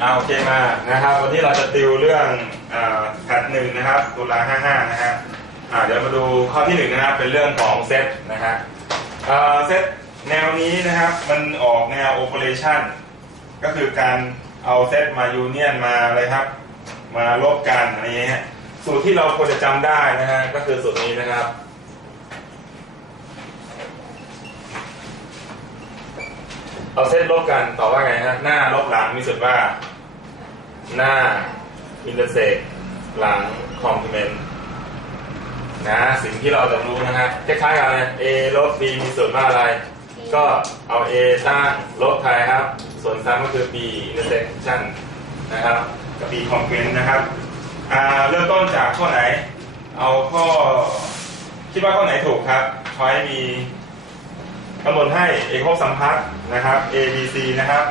เอาโอเคมานะครับ วันนี้เราจะติวเรื่องแพทหนึ่งนะครับตุลาห้าห้านะฮะเดี๋ยวมาดูข้อที่หนึ่งนะครับเป็นเรื่องของเซตนะฮะเอ่อเซตแนวนี้นะครับมันออกแนวโอเปอเรชันก็คือการเอาเซตมายูเนียนมาอะไรครับ มาลบกันอะไรเงี้ยสูตรที่เราควรจะจำได้นะฮะก็คือสูตรนี้นะครับเอาเส้นลบกันต่อว่าไงฮะหน้าลบหลังมีสุดว่า หน้าอินเตอร์เซกหลังคอมพลีเมนต์นะสิ่งที่เราจะรู้นะฮะคล้ายๆกันเลย A ลบ B มีส่วนว่าอะไร ก็เอา A ตั้งลบใครครับ ส่วนซ้ำก็คือ B intersection นะครับกับ B complement นะครับอ่าเริ่มต้นจากข้อไหน เอาข้อ คิดว่าข้อไหนถูกครับช้อยมีกำหนดให้เอกภพสัมพัทธ์นะครับ A B C นะครับ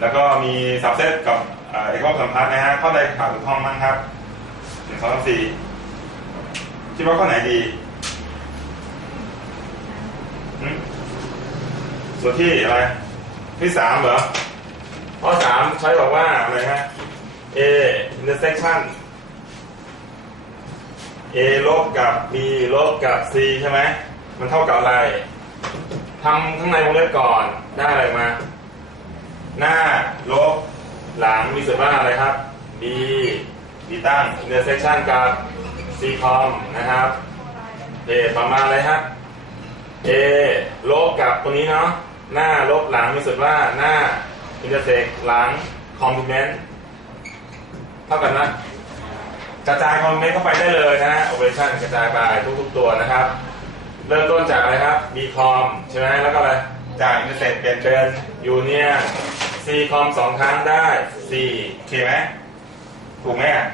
แล้วก็มีสับเซตกับเอ่อเอกภพสัมพัทธ์นะฮะข้อใดขาดถูกต้องบ้างครับหนึ่งสองสามสี่คิดว่าข้อไหนดีหึส่วนที่อะไรที่สามเหรอข้อสามใช้บอกว่าอะไรฮะ A intersection A ลบกับ B ลบกับ C ใช่ไหมมันเท่ากับอะไรทำข้างในวงเล็บก่อนได้อะไรมา หน้าลบหลังมีส่วนว่าอะไรครับ B B ตั้ง intersection กับ C com นะครับเอต่อมาอะไรครับ A ลบกับตรงนี้เนาะหน้าลบหลังมีส่วนว่าหน้า intersect หลัง complement เท่ากันนะกระจายคอมเมนต์เข้าไปได้เลยนะฮะ operation กระจายไปทุกๆตัวนะครับ เริ่มต้นจากอะไรครับ b com ใช่ไหมแล้วก็อะไรจาก intersect เป็นเป็น union c com สองครั้งได้ c โอเคไหมถูกไหมอะ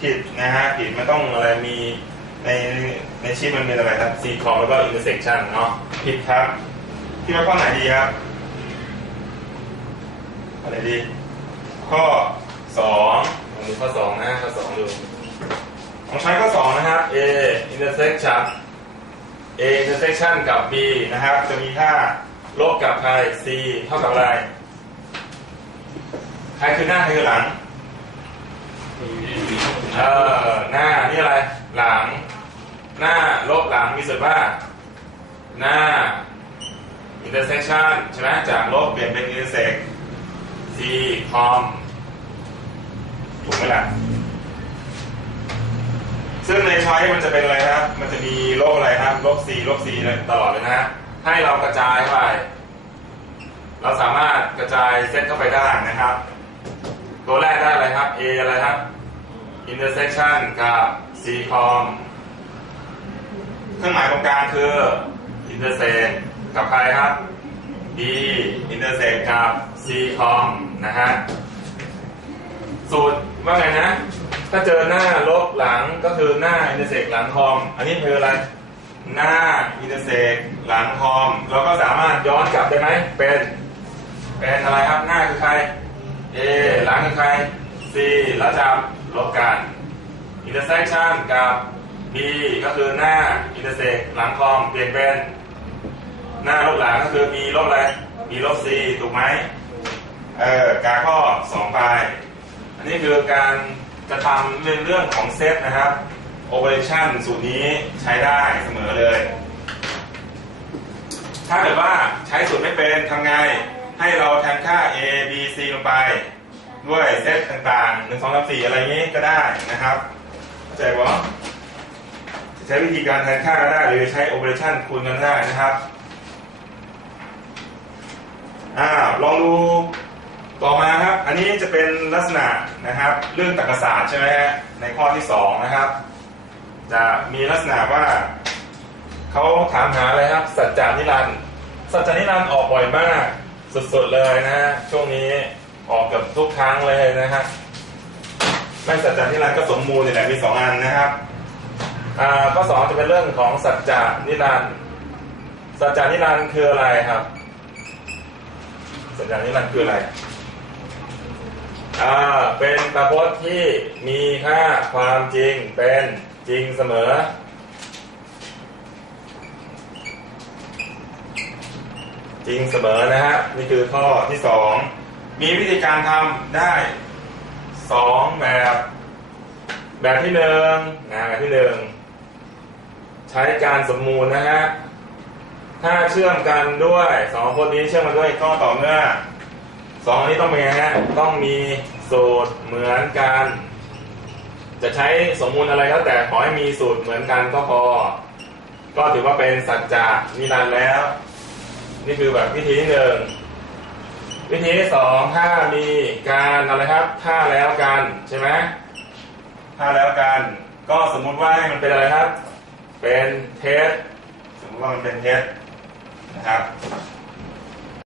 ผิดนะฮะผิดมันต้องอะไรมีในในชีตมันเป็นอะไรครับ c com แล้วก็ intersection เนาะผิดครับคิดว่าข้อไหนดีครับข้อไหนดี ข้อสองลองดูข้อสองนะข้อสองดูของใช้ข้อสองนะครับ A intersection A intersection กับ B นะครับ จะมีค่าลบกับใคร C เท่ากับอะไร ใครคือหน้าใครคือหลังเออหน้านี่อะไร หลัง หน้าลบหลังมีส่วนว่า หน้า intersection ใช่ไหมจากลบเปลี่ยนเป็น intersect C com ถูกไหมล่ะซึ่งในช้อยมันจะเป็นอะไรครับ มันจะมีลบอะไรครับ ลบ C ลบ C ตลอดเลยนะฮะให้เรากระจายเข้าไป เราสามารถกระจายเซตเข้าไปได้นะครับ ตัวแรกได้อะไรครับ A อะไรครับ intersection กับ C com เครื่องหมายตรงกลางคือ intersect กับใครครับ B intersect กับ C com นะฮะ สูตรว่าไงนะ ถ้าเจอหน้าลบหลังก็คือหน้า intersect หลังคอม อันนี้คืออะไร หน้า intersect หลังคอม เราก็สามารถย้อนกลับได้ไหม เป็น เป็นอะไรครับ หน้าคือใคร A หลังคือใคร C แล้วจะลบกัน intersection กับ B ก็คือหน้า intersect หลังคอมเปลี่ยนเป็นหน้าลบหลังก็คือ B ลบอะไร B ลบ C ถูกไหมเออกาข้อ2ไปอันนี้คือการจะทำเรื่องเรื่องของเซตนะครับ operation สูตรนี้ใช้ได้เสมอเลย ถ้าเกิดว่าใช้สูตรไม่เป็นทำไง ให้เราแทนค่า a b c ลงไป ด้วยเซตต่างๆ1 2 3 4อะไรนี้ก็ได้นะครับเข้าใจปะใช้วิธีการแทนค่าก็ได้หรือใช้ operation คูณกันได้นะครับอ่าลองดูต่อมาครับ อันนี้จะเป็นลักษณะนะครับ เรื่องตรรกศาสตร์ใช่ไหมฮะในข้อที่สองนะครับ จะมีลักษณะว่าเขาถามหาอะไรครับ สัจจานิรันดร์สัจจานิรันดร์ออกบ่อยมาก สุดๆเลยนะฮะช่วงนี้ออกกับทุกครั้งเลยนะฮะไม่สัจจานิรันดร์ก็สมมูลนี่แหละมีสองอันนะครับอ่าข้อสองจะเป็นเรื่องของสัจจานิรันดร์สัจจานิรันดร์คืออะไรครับ สัญญาณนิรันดร์คืออะไรอ่าเป็นประพจน์ที่มีค่าความจริงเป็นจริงเสมอ จริงเสมอนะฮะนี่คือข้อที่สองมีวิธีการทำได้สองแบบ แบบที่หนึ่งนะแบบที่หนึ่งใช้การสมมูลนะฮะถ้าเชื่อมกันด้วยสองคนนี้เชื่อมกันด้วยข้อต่อเมื่อสองนนี้ต้องเป็นไงฮะต้องมีสูตรเหมือนกัน จะใช้สมมูลอะไรก็แต่ขอให้มีสูตรเหมือนกันก็พอ ก็ถือว่าเป็นสัจจะนิรันดร์แล้ว นี่คือแบบวิธีที่หนึ่งวิธีที่สองถ้ามีการอะไรครับถ้าแล้วกันใช่ไหมถ้าแล้วกัน ก็สมมุติว่าให้มันเป็นอะไรครับ เป็นเทสสมมติว่ามันเป็นเทสนะครับ